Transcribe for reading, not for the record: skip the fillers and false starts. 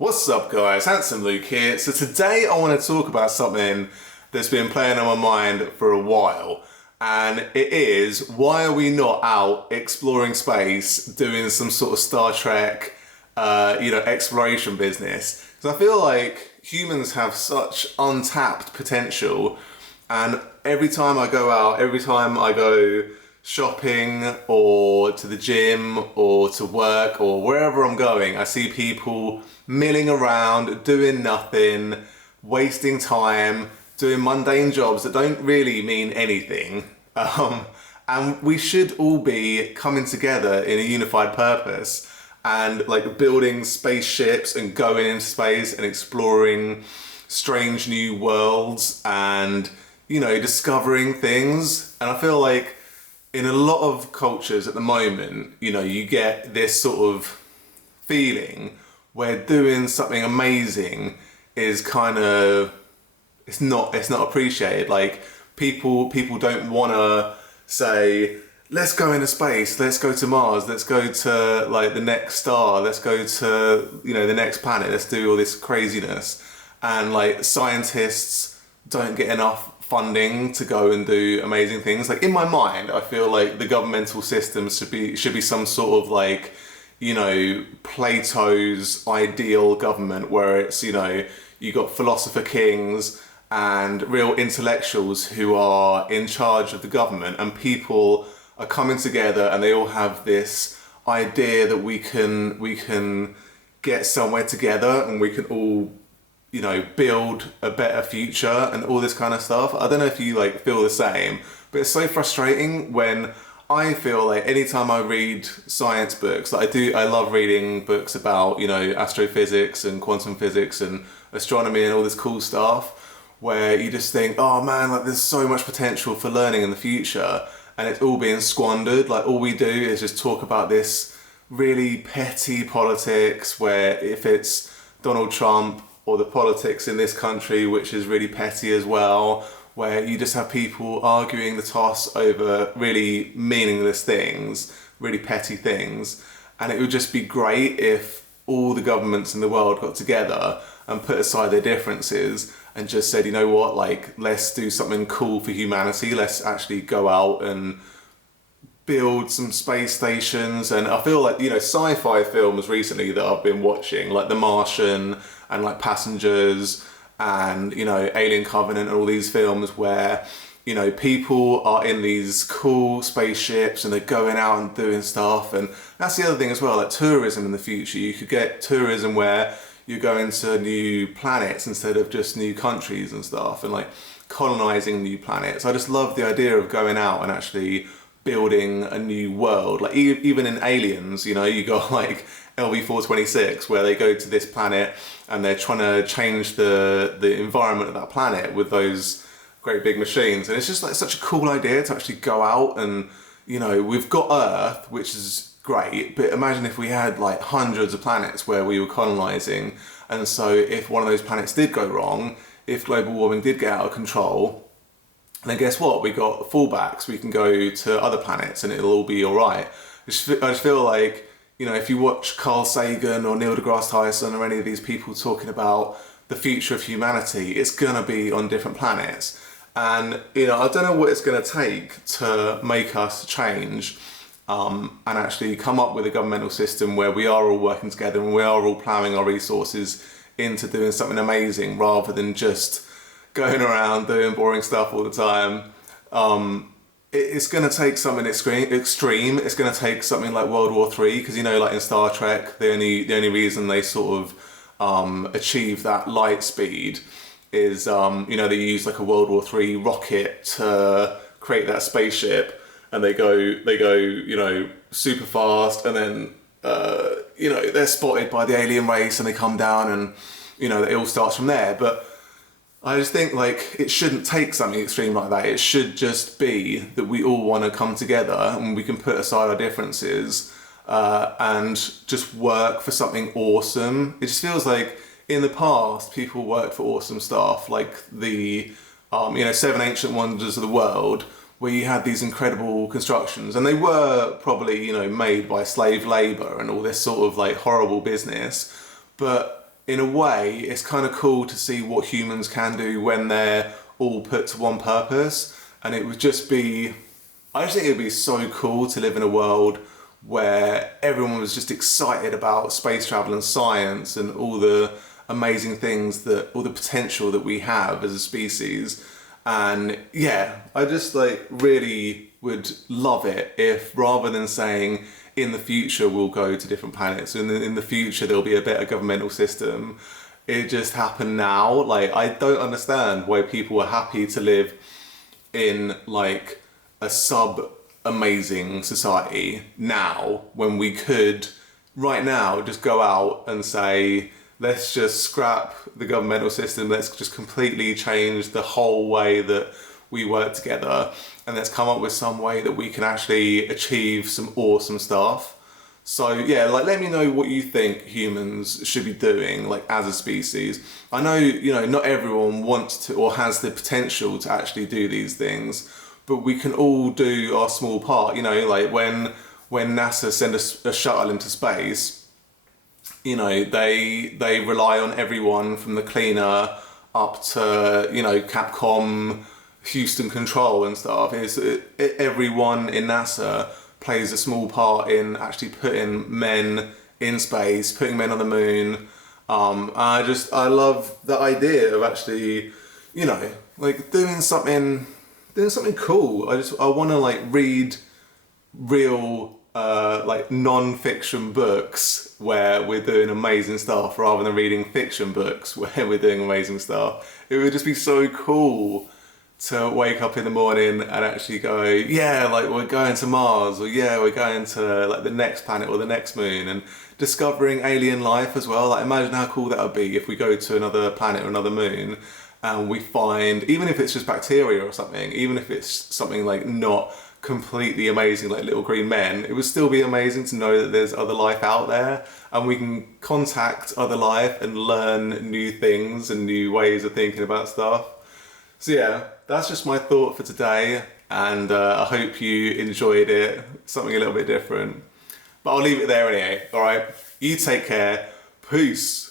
What's up guys, Handsome Luke here. So today I want to talk about something that's been playing on my mind for a while, and it is, why are we not out exploring space, doing some sort of Star Trek exploration business? Because I feel like humans have such untapped potential, and every time I go out, every time I go shopping or to the gym or to work or wherever I'm going, I see people milling around, doing nothing, wasting time, doing mundane jobs that don't really mean anything. And we should all be coming together in a unified purpose and like building spaceships and going into space and exploring strange new worlds and, discovering things. And I feel like in a lot of cultures at the moment, you get this sort of feeling where doing something amazing is kind of, it's not appreciated. Like people don't want to say, let's go into space, let's go to Mars, let's go to like the next star, let's go to the next planet, let's do all this craziness. And like scientists don't get enough funding to go and do amazing things. Like in my mind, I feel like the governmental system should be some sort of like, Plato's ideal government, where it's, you got philosopher kings and real intellectuals who are in charge of the government, and people are coming together and they all have this idea that we can get somewhere together and we can all build a better future and all this kind of stuff. I don't know if you like feel the same, but it's so frustrating when I feel like anytime I read science books, like I love reading books about, astrophysics and quantum physics and astronomy and all this cool stuff, where you just think, oh man, like there's so much potential for learning in the future and it's all being squandered. Like all we do is just talk about this really petty politics, where if it's Donald Trump or the politics in this country, which is really petty as well, where you just have people arguing the toss over really meaningless things, really petty things. And it would just be great if all the governments in the world got together and put aside their differences and just said, you know what, like, let's do something cool for humanity. Let's actually go out and build some space stations. And I feel like, sci-fi films recently that I've been watching, like The Martian and like Passengers and, Alien Covenant and all these films where, people are in these cool spaceships and they're going out and doing stuff. And that's the other thing as well, like tourism in the future. You could get tourism where you're going to new planets instead of just new countries and stuff, and like colonizing new planets. I just love the idea of going out and actually building a new world. Like even in Aliens, you got like LV-426 where they go to this planet and they're trying to change the environment of that planet with those great big machines. And it's just like such a cool idea to actually go out and, we've got Earth, which is great, but imagine if we had like hundreds of planets where we were colonizing. And so if one of those planets did go wrong, if global warming did get out of control, then guess what? We got fallbacks. We can go to other planets and it'll all be all right. I just feel like, if you watch Carl Sagan or Neil deGrasse Tyson or any of these people talking about the future of humanity, it's gonna be on different planets. And, I don't know what it's gonna take to make us change and actually come up with a governmental system where we are all working together and we are all ploughing our resources into doing something amazing rather than just going around doing boring stuff all the time. It's going to take something extreme. It's going to take something like World War III, because like in Star Trek, the only reason they sort of achieve that light speed is they use like a World War III rocket to create that spaceship, and they go super fast, and then they're spotted by the alien race and they come down, and it all starts from there. But I just think like it shouldn't take something extreme like that. It should just be that we all want to come together and we can put aside our differences and just work for something awesome. It just feels like in the past people worked for awesome stuff, like the Seven Ancient Wonders of the World, where you had these incredible constructions, and they were probably made by slave labor and all this sort of like horrible business, but in a way, it's kind of cool to see what humans can do when they're all put to one purpose. And it would just be, I just think it would be so cool to live in a world where everyone was just excited about space travel and science and all the amazing things that, all the potential that we have as a species. And yeah, I just like really would love it if, rather than saying in the future we'll go to different planets, and in the future there'll be a better governmental system, it just happened now. Like, I don't understand why people are happy to live in like a sub amazing society now, when we could right now just go out and say, let's just scrap the governmental system, let's just completely change the whole way that we work together, and let's come up with some way that we can actually achieve some awesome stuff. So yeah, like, let me know what you think humans should be doing, like, as a species. I know, you know, not everyone wants to or has the potential to actually do these things, but we can all do our small part. You know, like when NASA send a shuttle into space, you know, they rely on everyone from the cleaner up to, you know, Capcom, Houston Control and stuff. Everyone in NASA plays a small part in actually putting men in space, putting men on the moon. I love the idea of actually, you know, like doing something cool. I want to like read real like non-fiction books where we're doing amazing stuff, rather than reading fiction books where we're doing amazing stuff. It would just be so cool to wake up in the morning and actually go, yeah, like, we're going to Mars, or yeah, we're going to like the next planet or the next moon, and discovering alien life as well. Like, imagine how cool that would be if we go to another planet or another moon and we find, even if it's just bacteria or something, even if it's something like not completely amazing like little green men, it would still be amazing to know that there's other life out there, and we can contact other life and learn new things and new ways of thinking about stuff. So yeah, that's just my thought for today, and I hope you enjoyed it, something a little bit different. But I'll leave it there anyway, alright? You take care, peace!